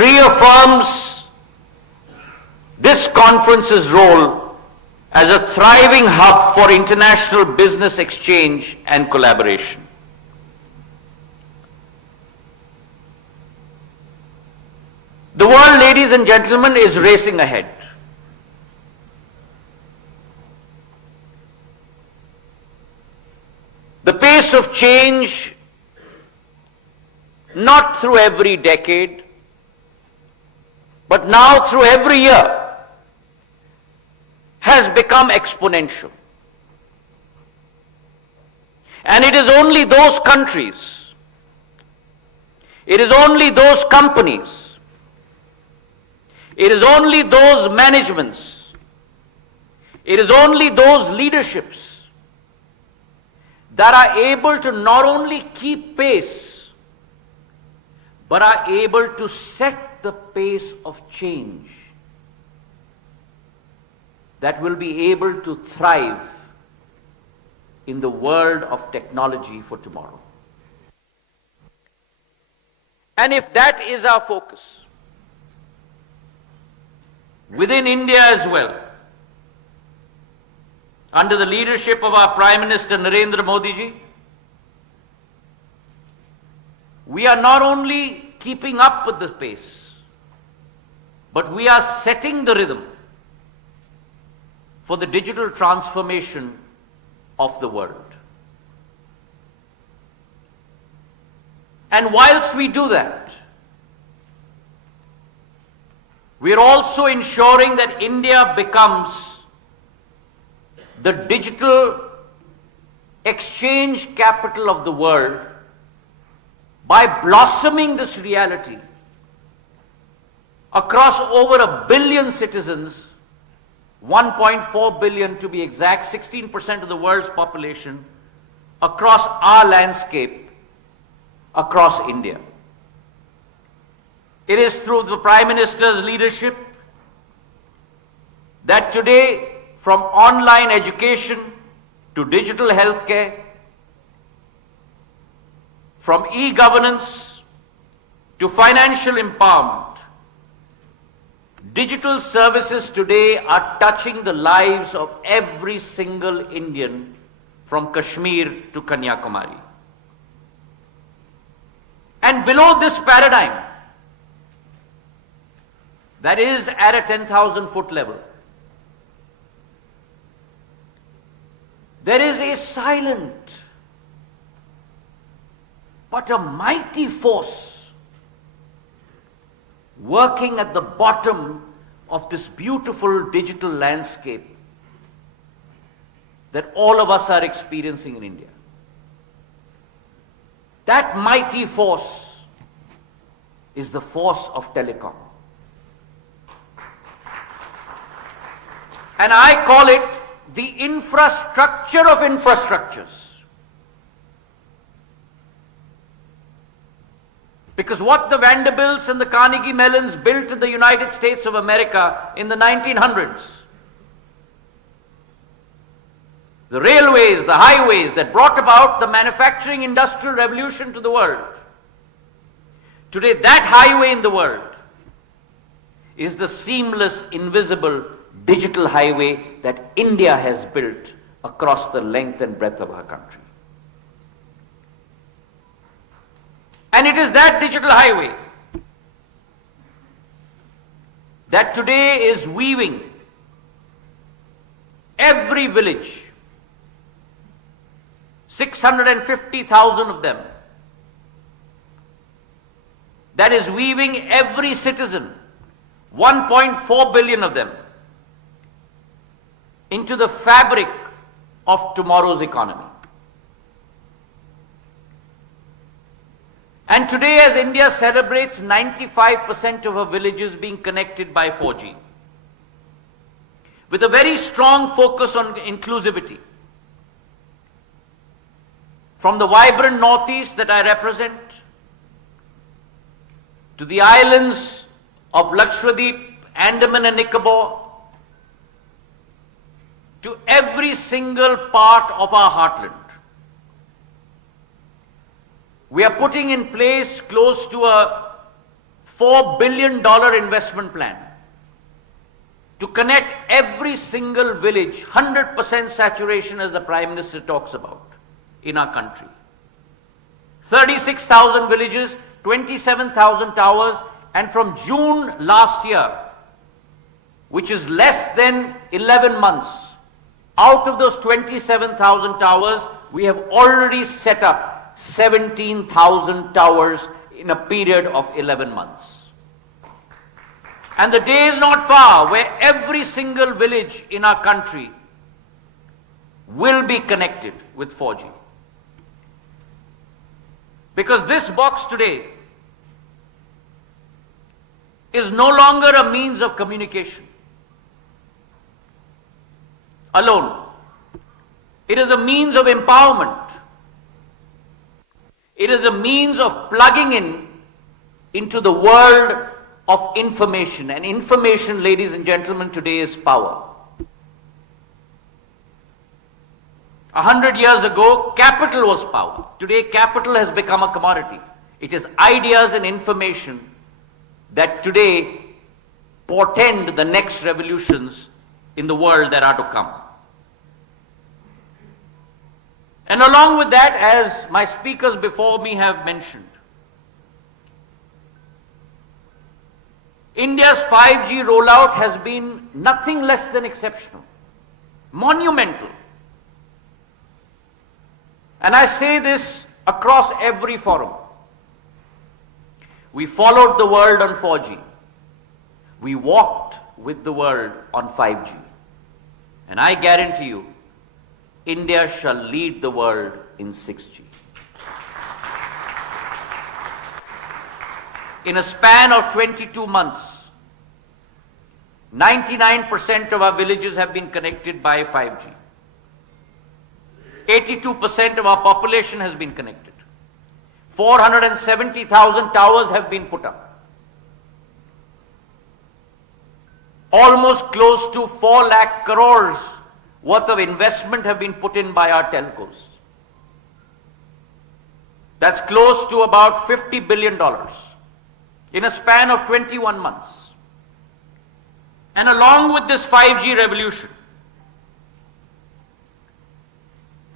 reaffirms this conference's role as a thriving hub for international business exchange and collaboration. The world, ladies and gentlemen, is racing ahead. The pace of change, not through every decade, but now through every year, has become exponential. And it is only those countries, it is only those companies, it is only those managements, it is only those leaderships that are able to not only keep pace, but are able to set the pace of change, that will be able to thrive in the world of technology for tomorrow. And if that is our focus, within India as well, under the leadership of our Prime Minister Narendra Modi ji, we are not only keeping up with the pace, but we are setting the rhythm for the digital transformation of the world. And whilst we do that, we are also ensuring that India becomes the digital exchange capital of the world by blossoming this reality across over 1 billion citizens, 1.4 billion to be exact, 16% of the world's population, across our landscape, across India. It is through the Prime Minister's leadership that today, from online education to digital healthcare, from e-governance to financial empowerment, digital services today are touching the lives of every single Indian from Kashmir to Kanyakumari. And below this paradigm, that is at a 10,000 foot level, there is a silent but a mighty force working at the bottom of this beautiful digital landscape that all of us are experiencing in India. That mighty force is the force of telecom. And I call it the infrastructure of infrastructures. Because what the Vanderbilts and the Carnegie Mellons built in the United States of America in the 1900s, the railways, the highways that brought about the manufacturing industrial revolution to the world, today that highway in the world is the seamless, invisible digital highway that India has built across the length and breadth of our country. And it is that digital highway that today is weaving every village, 650,000 of them, that is weaving every citizen, 1.4 billion of them, into the fabric of tomorrow's economy. And today, as India celebrates 95% of her villages being connected by 4G, with a very strong focus on inclusivity, from the vibrant Northeast that I represent, to the islands of Lakshadweep, Andaman and Nicobar, to every single part of our heartland. We are putting in place close to a $4 billion investment plan to connect every single village, 100% saturation as the Prime Minister talks about in our country. 36,000 villages, 27,000 towers, and from June last year, which is less than 11 months, out of those 27,000 towers, we have already set up 17,000 towers in a period of 11 months. And the day is not far where every single village in our country will be connected with 4G. Because this box today is no longer a means of communication alone. It is a means of empowerment. It is a means of plugging into the world of information. And information, ladies and gentlemen, today is power. 100 years ago, capital was power. Today, capital has become a commodity. It is ideas and information that today portend the next revolutions in the world that are to come. And along with that, as my speakers before me have mentioned, India's 5G rollout has been nothing less than exceptional, monumental. And I say this across every forum. We followed the world on 4G. We walked with the world on 5G. And I guarantee you, India shall lead the world in 6G. In a span of 22 months, 99% of our villages have been connected by 5G. 82% of our population has been connected. 470,000 towers have been put up. Almost close to 4 lakh crores worth of investment have been put in by our telcos. That's close to about $50 billion in a span of 21 months. And along with this 5G revolution,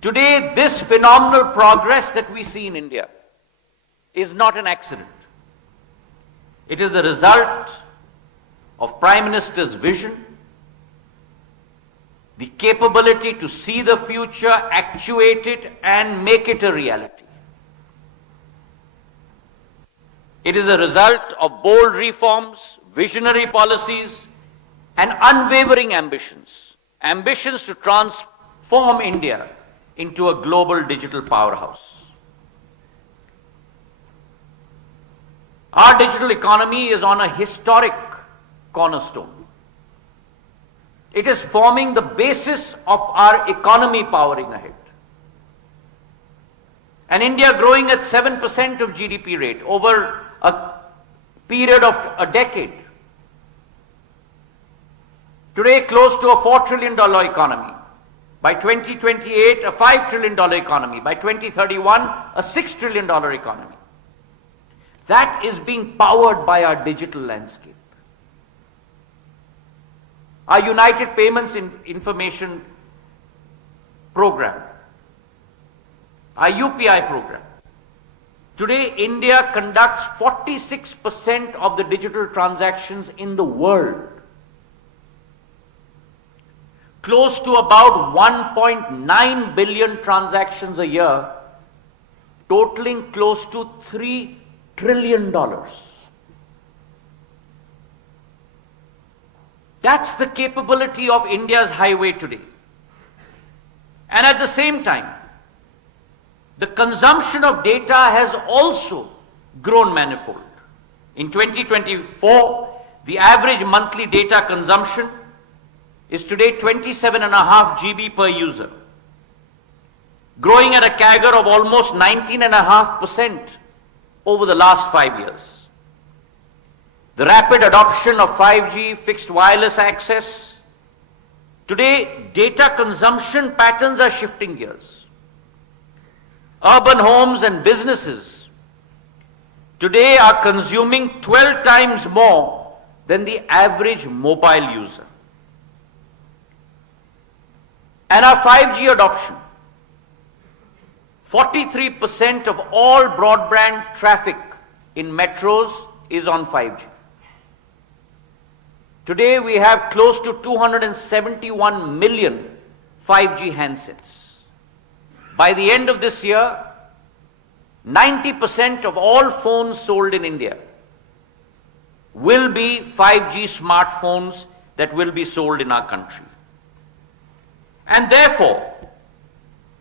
today this phenomenal progress that we see in India is not an accident. It is the result of Prime Minister's vision, the capability to see the future, actuate it, and make it a reality. It is a result of bold reforms, visionary policies, and unwavering ambitions. Ambitions to transform India into a global digital powerhouse. Our digital economy is on a historic cornerstone. It is forming the basis of our economy powering ahead. And India growing at 7% of GDP rate over a period of a decade. Today close to a $4 trillion economy. By 2028, a $5 trillion economy. By 2031, a $6 trillion economy. That is being powered by our digital landscape. Our United Payments Information Program, our UPI program. Today, India conducts 46% of the digital transactions in the world. Close to about 1.9 billion transactions a year, totaling close to $3 trillion. That's the capability of India's highway today. And at the same time, the consumption of data has also grown manifold. In 2024, the average monthly data consumption is today 27.5 GB per user, growing at a CAGR of almost 19.5% over the last 5 years. The rapid adoption of 5G fixed wireless access. Today, data consumption patterns are shifting gears. Urban homes and businesses today are consuming 12 times more than the average mobile user. And our 5G adoption, 43% of all broadband traffic in metros is on 5G. Today we have close to 271 million 5G handsets. By the end of this year, 90% of all phones sold in India will be 5G smartphones that will be sold in our country. And therefore,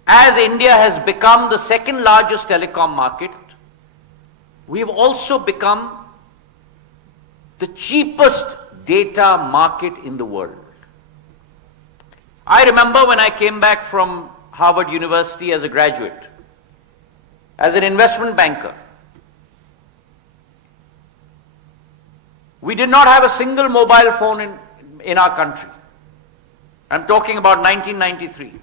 as India has become the second largest telecom market, we have also become the cheapest data market in the world. I remember when I came back from Harvard University as a graduate, as an investment banker, we did not have a single mobile phone in our country. I'm talking about 1993.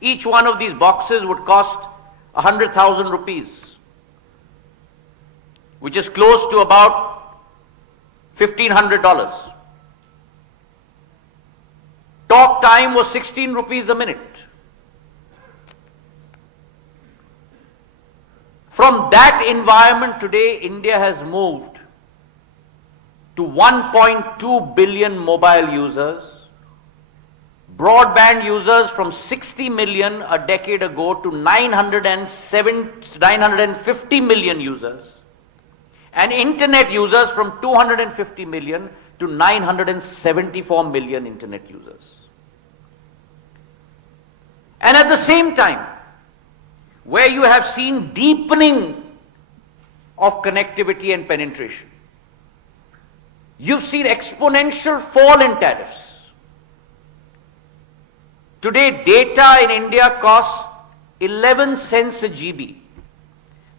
Each one of these boxes would cost 100,000 rupees, which is close to about $1,500. Talk time was 16 rupees a minute. From that environment today, India has moved to 1.2 billion mobile users, broadband users from 60 million a decade ago to 950 million users, and internet users from 250 million to 974 million internet users. And at the same time, where you have seen deepening of connectivity and penetration, you've seen exponential fall in tariffs. Today, data in India costs 11 cents a GB,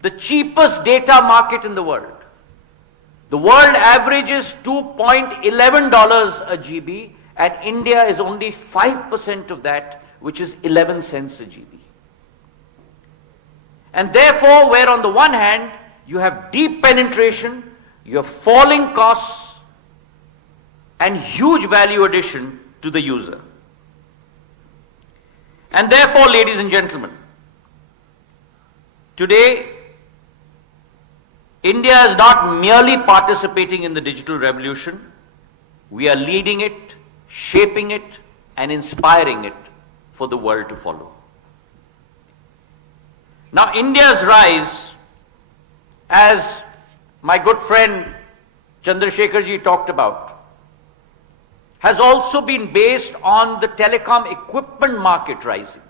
the cheapest data market in the world. The world average is $2.11 a GB, and India is only 5% of that, which is 11 cents a GB. And therefore, where on the one hand, you have deep penetration, you have falling costs, and huge value addition to the user. And therefore, ladies and gentlemen, today, India is not merely participating in the digital revolution, we are leading it, shaping it, and inspiring it for the world to follow. Now, India's rise, as my good friend Chandrasekharji talked about, has also been based on the telecom equipment market rising.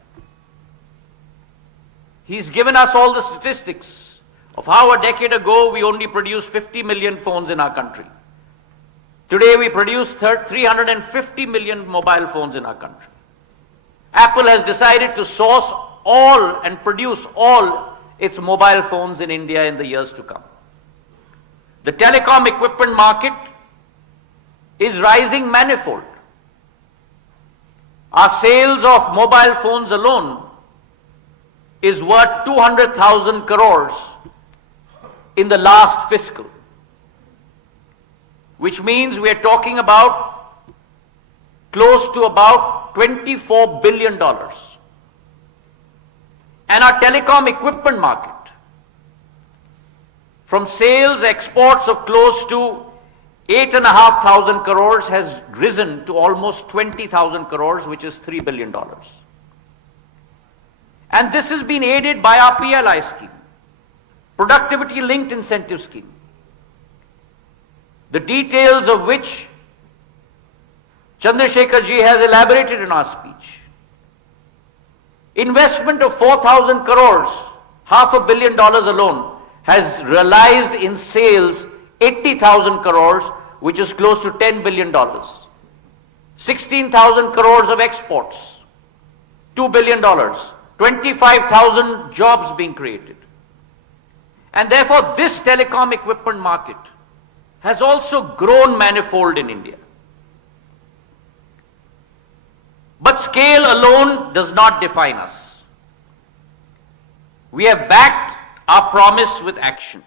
He's given us all the statistics of how a decade ago we only produced 50 million phones in our country. Today we produce 350 million mobile phones in our country. Apple has decided to source all and produce all its mobile phones in India in the years to come. The telecom equipment market is rising manifold. Our sales of mobile phones alone is worth 200,000 crores in the last fiscal, which means we are talking about close to about $24 billion. And our telecom equipment market, from sales exports of close to 8,500 crores, has risen to almost 20,000 crores, which is $3 billion. And this has been aided by our PLI scheme, Productivity Linked Incentive Scheme, the details of which Chandrasekharji has elaborated in our speech. Investment of 4,000 crores, $500 million alone, has realized in sales 80,000 crores, which is close to $10 billion. 16,000 crores of exports, $2 billion. 25,000 jobs being created. And therefore, this telecom equipment market has also grown manifold in India. But scale alone does not define us. We have backed our promise with action.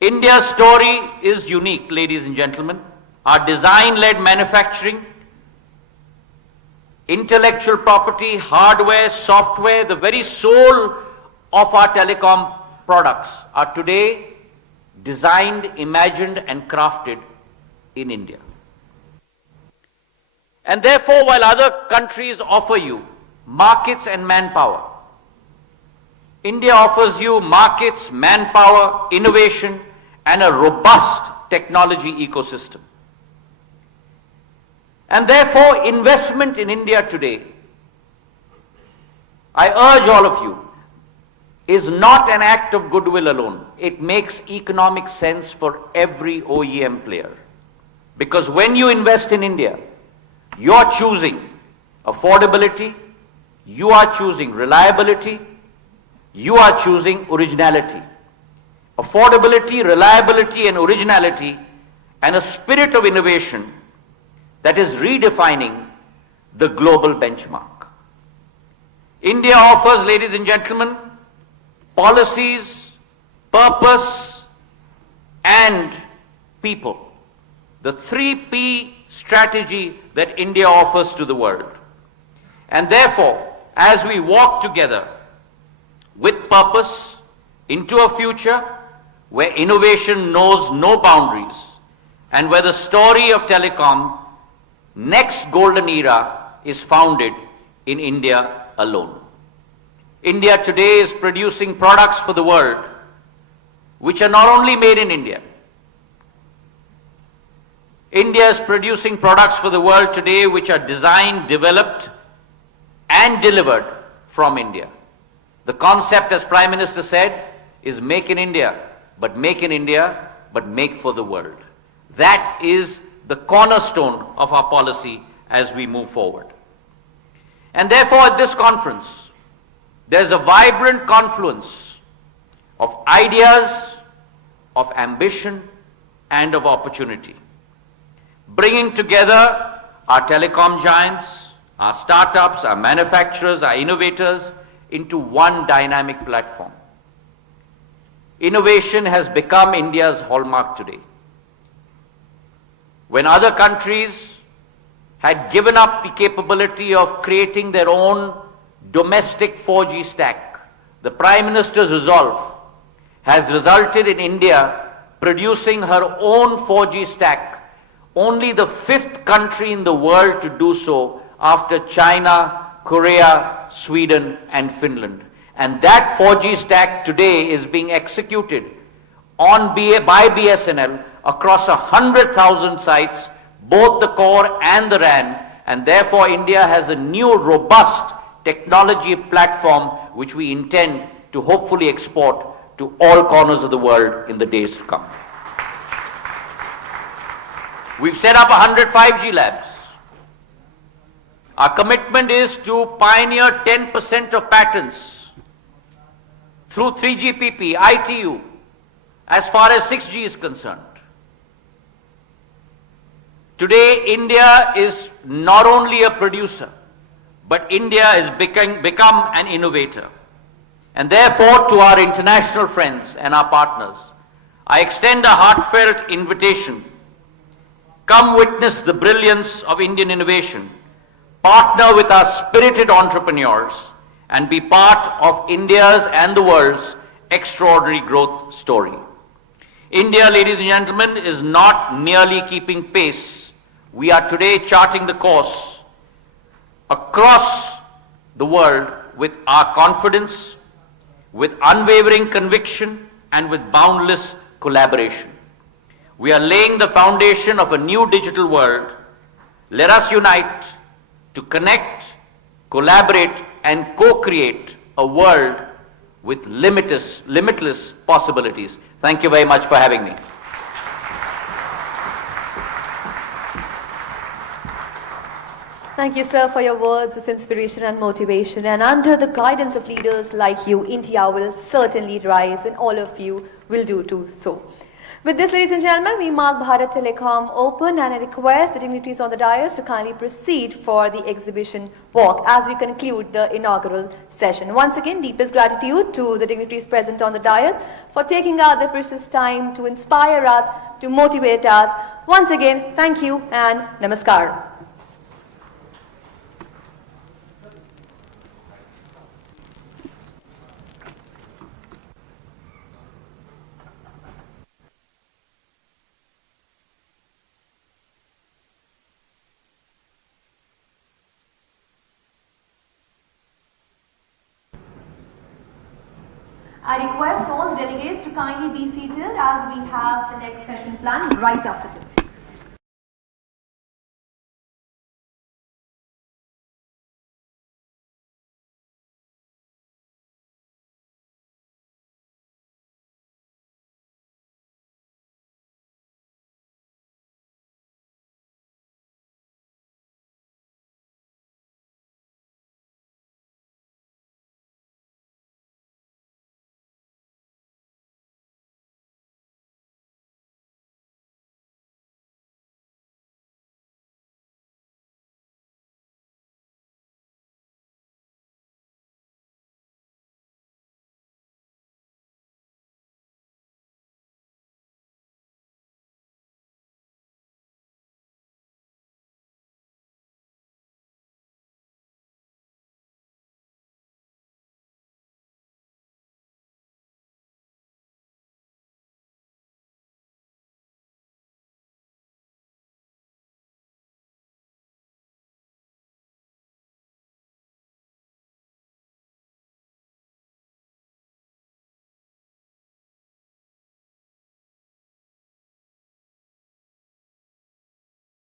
India's story is unique, ladies and gentlemen. Our design-led manufacturing, intellectual property, hardware, software, the very soul of our telecom products are today designed, imagined and crafted in India. And therefore, while other countries offer you markets and manpower, India offers you markets, manpower, innovation and a robust technology ecosystem. And therefore, investment in India today, I urge all of you, is not an act of goodwill alone. It makes economic sense for every OEM player. Because when you invest in India, you are choosing affordability, you are choosing reliability, you are choosing originality. Affordability, reliability and originality and a spirit of innovation that is redefining the global benchmark. India offers, ladies and gentlemen, policies, purpose and people. The 3P strategy that India offers to the world. And therefore, as we walk together with purpose into a future where innovation knows no boundaries and where the story of telecom next golden era is founded in India alone. India today is producing products for the world which are not only made in India. India is producing products for the world today which are designed, developed and delivered from India. The concept, as Prime Minister said, is make in India, but make for the world. That is the cornerstone of our policy as we move forward. And therefore, at this conference, there's a vibrant confluence of ideas, of ambition, and of opportunity, bringing together our telecom giants, our startups, our manufacturers, our innovators into one dynamic platform. Innovation has become India's hallmark today. When other countries had given up the capability of creating their own domestic 4G stack, the Prime Minister's resolve has resulted in India producing her own 4G stack, only the 5th country in the world to do so after China, Korea, Sweden and Finland. And that 4G stack today is being executed by BSNL across 100,000 sites, both the core and the RAN, and therefore India has a new robust technology platform which we intend to hopefully export to all corners of the world in the days to come. We've set up 100 5G labs. Our commitment is to pioneer 10% of patents through 3GPP, ITU, as far as 6G is concerned. Today, India is not only a producer, but India has become an innovator. And therefore, to our international friends and our partners, I extend a heartfelt invitation. Come witness the brilliance of Indian innovation, partner with our spirited entrepreneurs, and be part of India's and the world's extraordinary growth story. India, ladies and gentlemen, is not merely keeping pace. We are today charting the course across the world with our confidence, with unwavering conviction, and with boundless collaboration. We are laying the foundation of a new digital world. Let us unite to connect, collaborate, and co-create a world with limitless possibilities. Thank you very much for having me. Thank you, sir, for your words of inspiration and motivation. And under the guidance of leaders like you, India will certainly rise, and all of you will do too so. With this, ladies and gentlemen, we mark Bharat Telecom open, and I request the dignitaries on the dais to kindly proceed for the exhibition walk as we conclude the inaugural session. Once again, deepest gratitude to the dignitaries present on the dais for taking out their precious time to inspire us, to motivate us. Once again, thank you and namaskar. I request all the delegates to kindly be seated as we have the next session planned right after this.